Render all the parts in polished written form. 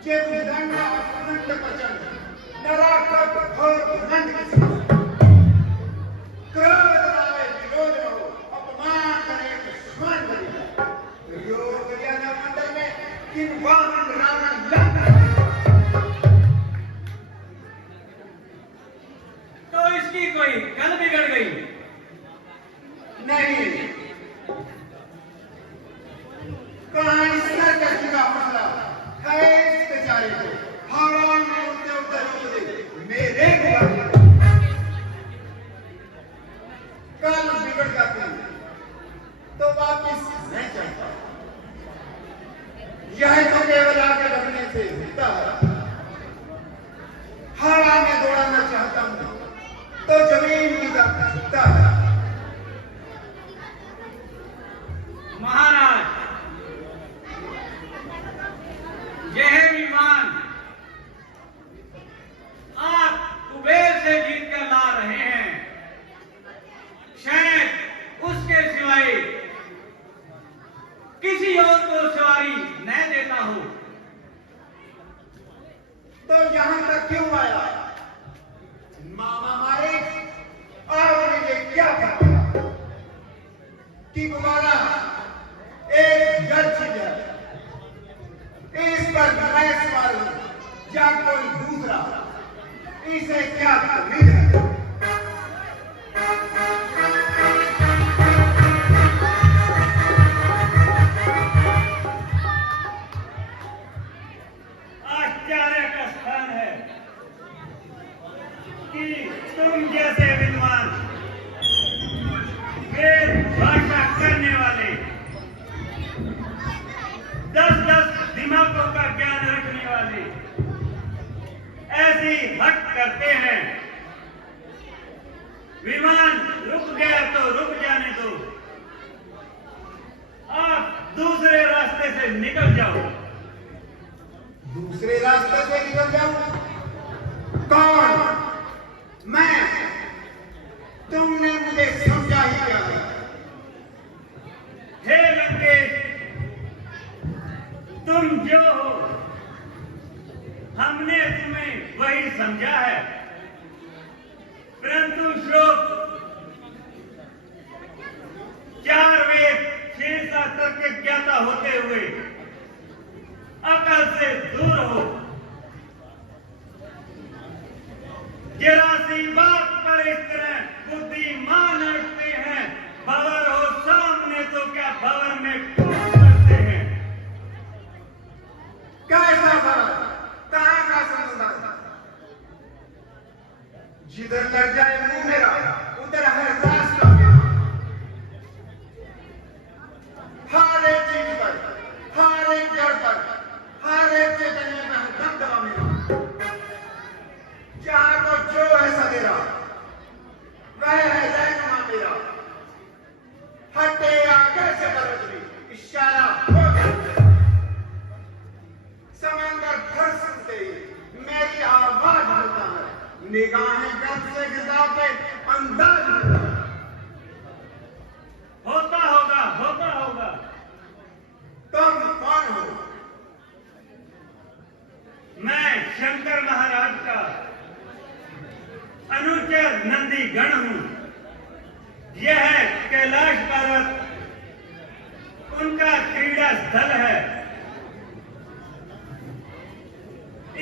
दंड अखंड वचन नराकट घोर घमंड के साथ क्रोध लावे विरोध हो अपमान करे दुश्मन करे योग याना मंडल में किन वाहन रावण लंका तो इसकी कोई गल बिगड़ गई नहीं कहां इस नरक का मसला है इस बेचारे को हवा में उड़ते उड़ते रोक दे मेरे को कल बिगड़ जाती तो वापिस नहीं चलता यह तो केवल आगे बढ़ने से होता है हवा में दौड़ाना चाहता हूं तो जमीन की सकता है महाराज यह विमान आप कुबेर से जीत कर ला रहे हैं शायद उसके सिवाय किसी और को सवारी न देता हो तो यहां तक क्यों आया मामा मारे आपने ये क्या किया कि तुम्हारा एक जज है इस पर मैं सवाल हूं या कोई दूसरा इसे क्या उम्मीद है आश्चर्य का स्थान है कि तुम जैसे विद्वान वेद भाषा करने वाले 10-10 दिमागों का ज्ञान रखने वाले ऐसी हट करते हैं विमान रुक गया तो रुक जाने दो आप दूसरे रास्ते से निकल जाओ दूसरे रास्ते से निकल जाऊं कौन मैं तुमने मुझे समझा ही क्या हे लंकेश तुम जो हो हमने तुम्हें वही समझा है परंतु श्लोक 4 वेद 6 शास्त्र के ज्ञाता होते हुए अकल से दूर हो जरा सी बात पर इस तरह बुद्धिमान उठते हैं भंवर हो सामने तो क्या भंवर में कूद करते हैं कैसा फर्क कहां का संबंध जिधर लग जाए मुंह मेरा उधर हर रास्ता हर एक चीज पर हर एक जड़ पर हर एक चेतने में दबदबा मेरा जहां को जो है सवेरा वह है रहनुमा मेरा हटे आगे से बरस भी इशारा हो गया समंदर भर सुनते ही मेरी आवाज होता है निगाहें गर्द से गिराते अंदाज होता होगा तुम कौन हो मैं शंकर महाराज का अनुचर नंदी गण हूं यह कैलाश पर्वत उनका क्रीड़ा स्थल है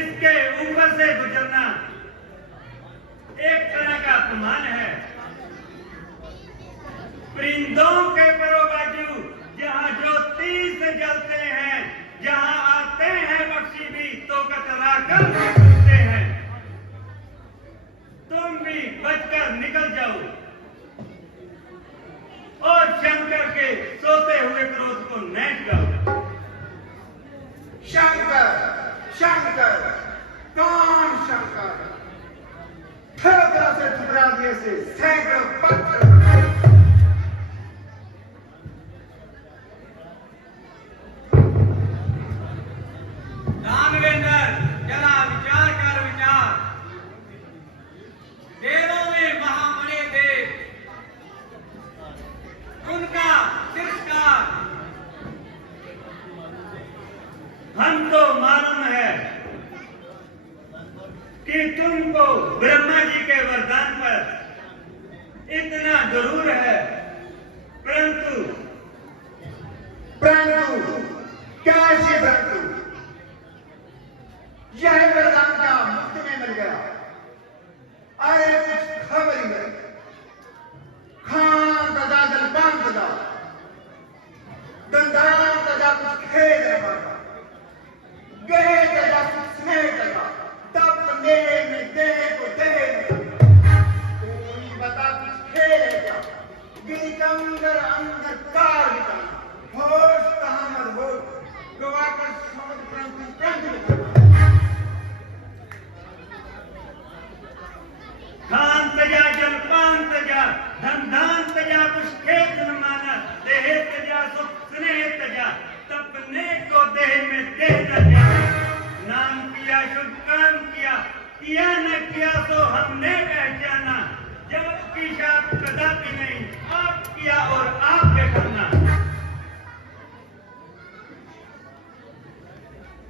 इसके ऊपर से गुजरना एक तरह का अपमान है परिंदों के परो बाजू जहां ज्योति से जलते हैं जहां आते हैं पक्षी भी तो कतरा कर उड़ते हैं तुम भी बचकर निकल जाओ और शंकर के सोते हुए क्रोध को नैट गाओ शंकर शंकर कौन शंकर ठोकरा से ठुकरा दिए से सैकड़ों पत्थर दानवेंद्र जरा विचार कर विचार देवों में महामणि देव उनका तिरस्कार हम तो मालूम है तुमको ब्रह्मा जी के वरदान पर इतना जरूर है, परंतु कैसे परंतु यह वरदान क्या मुफ्त में मिल गया? अरे कुछ खबर ही नहीं। खान तजा जलपान तजा दंदान तजा कुछ खेल रहा था, गए तजा कुछ स्नेह तजा, तब ने में दे को दे कोई बता कुछ खेल है क्या? गिरी अंदर अंदर कार बिताना, होश कहाँ मत हो, गवा कर समझ प्रंथ खान तजा जलपान तजा धन तजा कुछ खेत न माना, देह तजा सुख स्नेह तजा, तपने को देह में देह तजा। नाम किया शुभ काम किया न किया तो हमने पहचाना, जब की शाप कदापि नहीं, आप किया और आप देखना।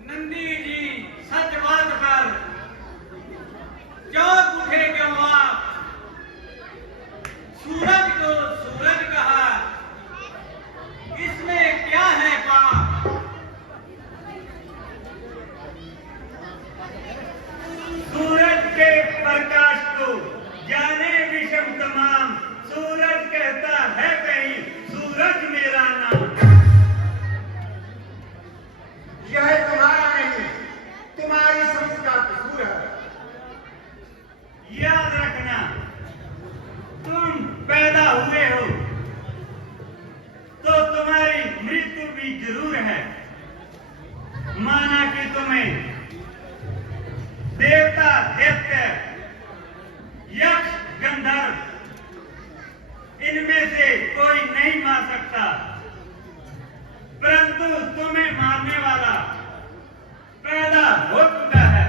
नंदी जी सच बात पर चौक उठे क्यों आप? सूरज को सूरज कहा, इसमें क्या है पाप? सूरज के प्रकाश को जाने विषम तमाम, सूरज कहता है कहीं सूरज मेरा नाम। यह तुम्हारा नहीं, तुम्हारी समझ का कसूर है। याद रखना, तुम पैदा हुए हो तो तुम्हारी मृत्यु भी जरूर है। माना कि तुम्हें देवता दैत्य यक्ष गंधर्व इनमें से कोई नहीं मार सकता, परंतु तुम्हें मारने वाला पैदा हो चुका है।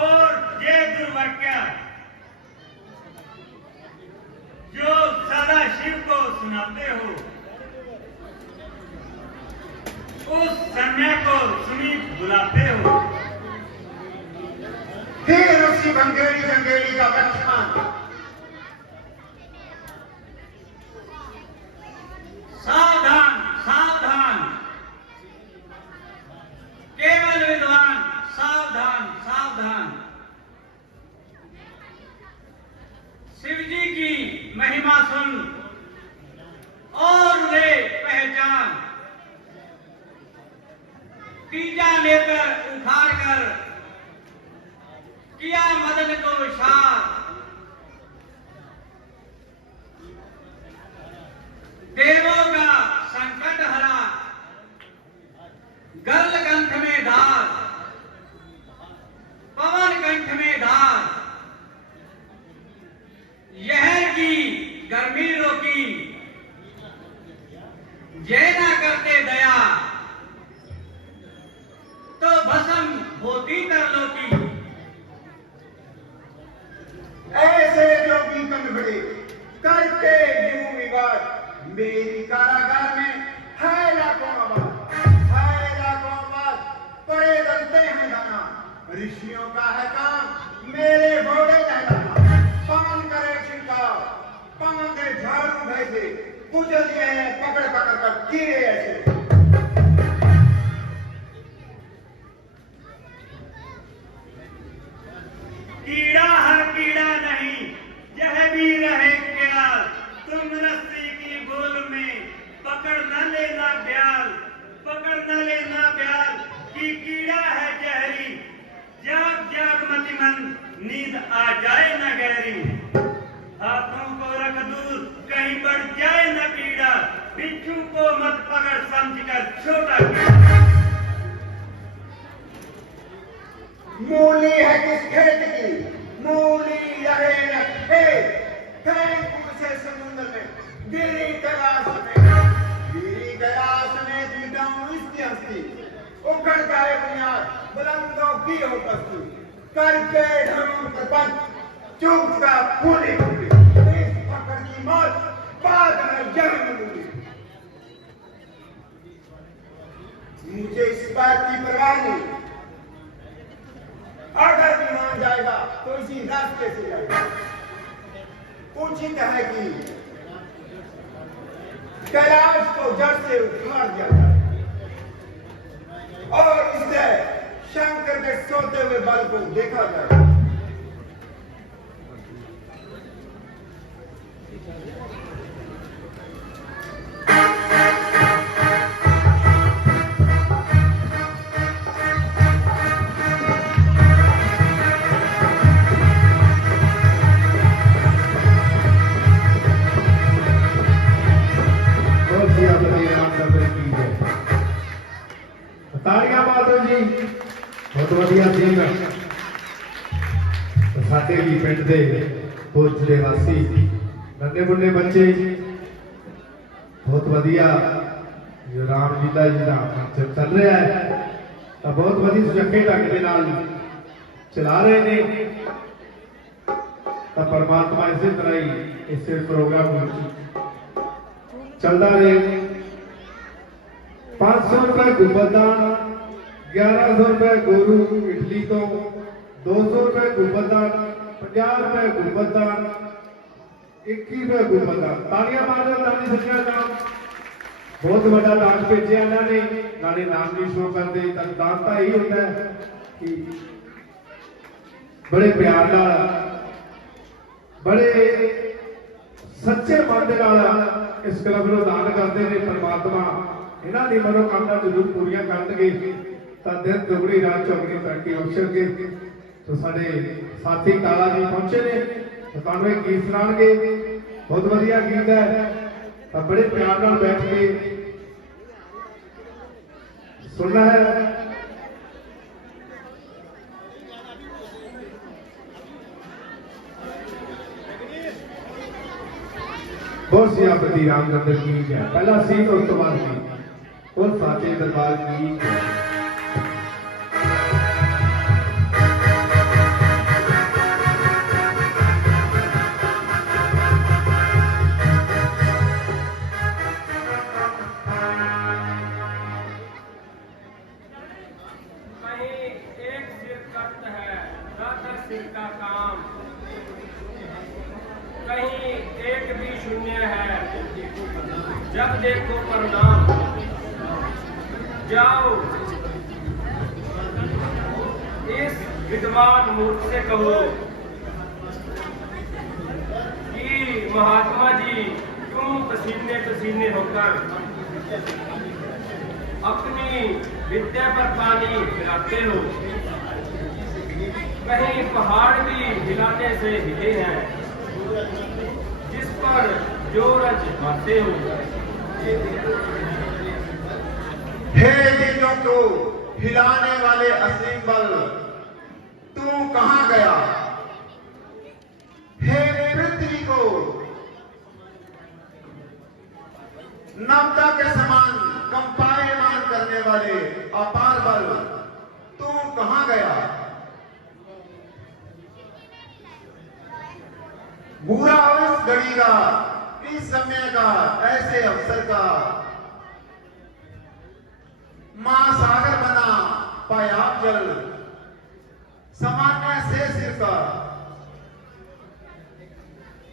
और ये दुर्वाक्य जो सदा शिव को सुनाते हो, उस समय को समीप बुलाते हो। फिर उसी बंगेड़ी जंगेड़ी का व्याख्यान। सावधान सावधान, केवल विद्वान सावधान सावधान। शिव जी की महिमा सुन और वे पहचान, तीजा लेकर उखाड़ कर किया मदन को शाप। देवों का संकट हरा, गल कंठ में धार, पवन कंठ में धार, यहर की गर्मी रोकी, जय ना करते दया तो भस्म होती तरलोकी। ऐसे जो बीकन बड़े करके यूं विवाद, मेरी कारागार में है लाखों आवाज, पड़े दलते हैं दाना, ऋषियों का है काम मेरे घोड़े दहलाना। पवन करे छिड़काव, पवन दे झाड़ू भेजे, पूजल ये है पकड़ पकड़ कर कीड़े ऐसे। कीड़ा हर कीड़ा नहीं, यह भी रहे ख्याल, तुम रस्सी की बोल में पकड़ न लेना ब्याल, पकड़ न लेना ब्याल कि कीड़ा है जहरी, जाग जाग मतिमंद नींद आ जाए न गहरी। हाथों को रख दूर कहीं बढ़ जाए न कीड़ा, बिच्छू को मत पकड़ समझकर छोटा कीड़ा। मूली है किस खेत की, मूली रहे न खेत, फेंक उसे समुद्र में, गिरी कैलाश में जीताऊं इसकी हस्ती, उखड़ जाए बुनियाद बुलंदों की हो कस्ती, करके ढूंढ प्रपंच चुपका फूली फूली, इस पकड़ की मौत बाद में जन्म लूंगी। मुझे इस बात की परवाह नहीं, कैसे जाएगा? उचित है कि कैलाश को जड़ से उखाड़ दिया जाए और इससे शंकर के सोते हुए बल को देखा जाए। तालियां मारो जी, बहुत वधिया टीम है। साडे भी पिंड दे कोच दे वासी नन्हे मुन्ने बच्चे बहुत वधिया जो रामलीला जी का मंच चल रहा है तो बहुत वधिया सुचक्खे ढंग के नाल चला रहे ने। तो परमात्मा इसी तरह ही इस प्रोग्राम चलता रहे। 500 रुपए गुबदान, 1100 रुपए गोरू इटली तो, 200 रुपए गुबदान, 50 रुपए गुबदान, 21 रुपए गुबदान। तालियां मारो दानी सज्जा नाम बहुत बड़ा दान भेजा इन्होंने, नाले नाम नहीं शो करते। दान तो यही होता है कि बड़े प्यार नाल, बड़े सच्चे मन के नाल इस क्लब को दान करते हैं। परमात्मा इन्हों की मनोकामना जरूर पूरियां करनगे तो दिन दुगनी रात चौगनी तरक्की बख्शणगे। तो साडे साथी काला जी पहुंचे ने तो तुहानू एक गीत सुणाणगे, बहुत वधिया गीत है। तो बड़े प्यार नाल बैठ के सुनना है। बहुत सी आपत्ति रामचंद्र की है, पहला सी तो उस तो बाद की और साचे दरबार की। कहीं एक सिर कष्ट है न 10 सिर का काम, कहीं एक भी शून्य है जब देखो प्रणाम। जाओ इस विद्वान मूर्ख से कहो कि महात्मा जी क्यों पसीने पसीने होकर अपनी विद्या पर पानी गिराते हो। कहीं पहाड़ भी हिलाने से हिले हैं जिस पर जोर आजमाते हो। हे दिलों को हिलाने वाले असीम बल, तू कहां गया? हे पृथ्वी को नवता के समान कंपायमान करने वाले अपार बल, तू कहां गया? बुरा इस घड़ी का, इस समय का, ऐसे अवसर का, महासागर बना पायाब जल, सामान्य से सिर का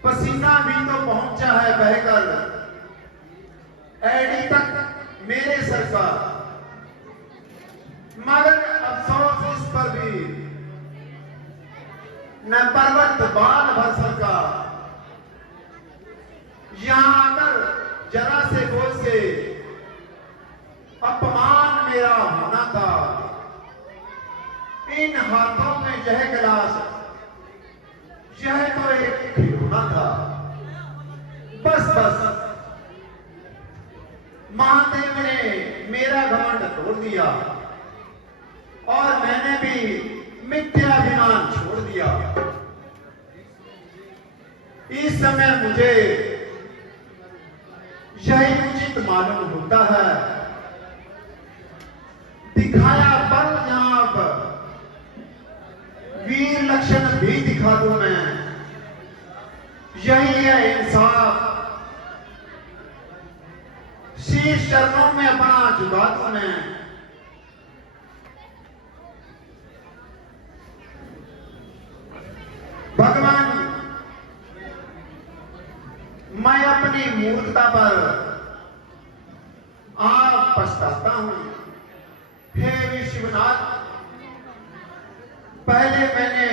पसीना भी तो पहुंचा है बहकर एडी तक मेरे सर का। मगर अफसोस इस पर भी न पर्वत बाल भर सर का। यहां आकर जरा से बोझ से अपमान मेरा होना था। इन हाथों में यह गिलास, यह तो एक खिलौना था। बस बस महादेव ने मेरा घमंड तोड़ दिया और मैंने भी मिथ्याभिमान छोड़ दिया। इस समय मुझे यही उचित मालूम होता है, दिखाया बल जहां पर वीर लक्षण भी दिखा दूं मैं। यही है इंसाफ, शीश चरणों में अपना झुका दूं मैं। भगवान निर्बलता पर आप पछताता हूं। हे विश्वनाथ, पहले मैंने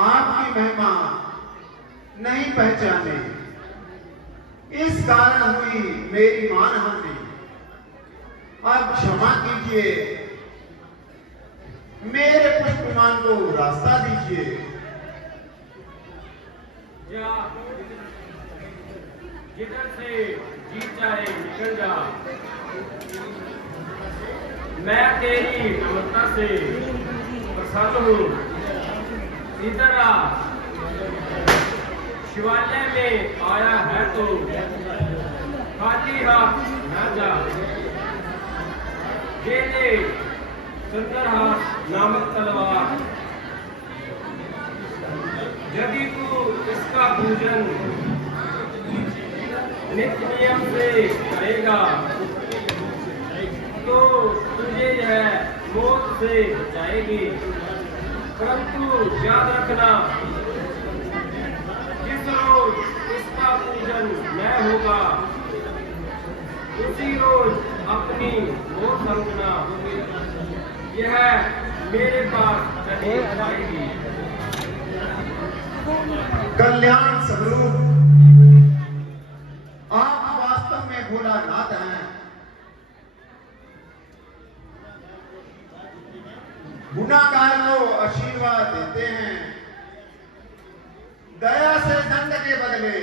आपकी महिमा नहीं पहचानी, इस कारण हुई मेरी मानहानि। अब क्षमा कीजिए, मेरे पुष्पमान को रास्ता दीजिए। जा, जिधर से जी चाहे निकल जा, मैं तेरी नम्रता से प्रसन्न हूँ। इधर आ, शिवालय में आया है तो खाली हाथ न जा। ये ले चंद्रहास नामक तलवार, यदि तू इसका पूजन नित्य नियम से करेगा तो तुझे यह मौत से बचाएगी। परंतु याद रखना, जिस रोज इसका पूजन न होगा उसी रोज अपनी मौत समझना। यह मेरे पास चली आएगी। कल्याण स्वरूप, आप वास्तव में भोलानाथ हैं। गुनाहगार को आशीर्वाद देते हैं, दया से दंड के बदले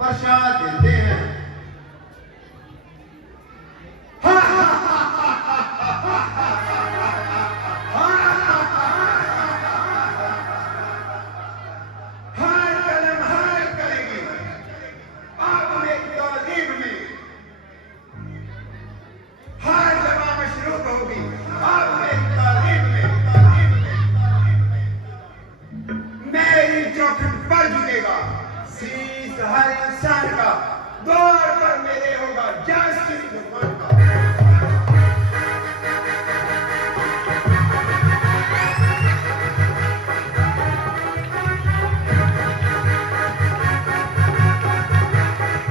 प्रसाद देते हैं।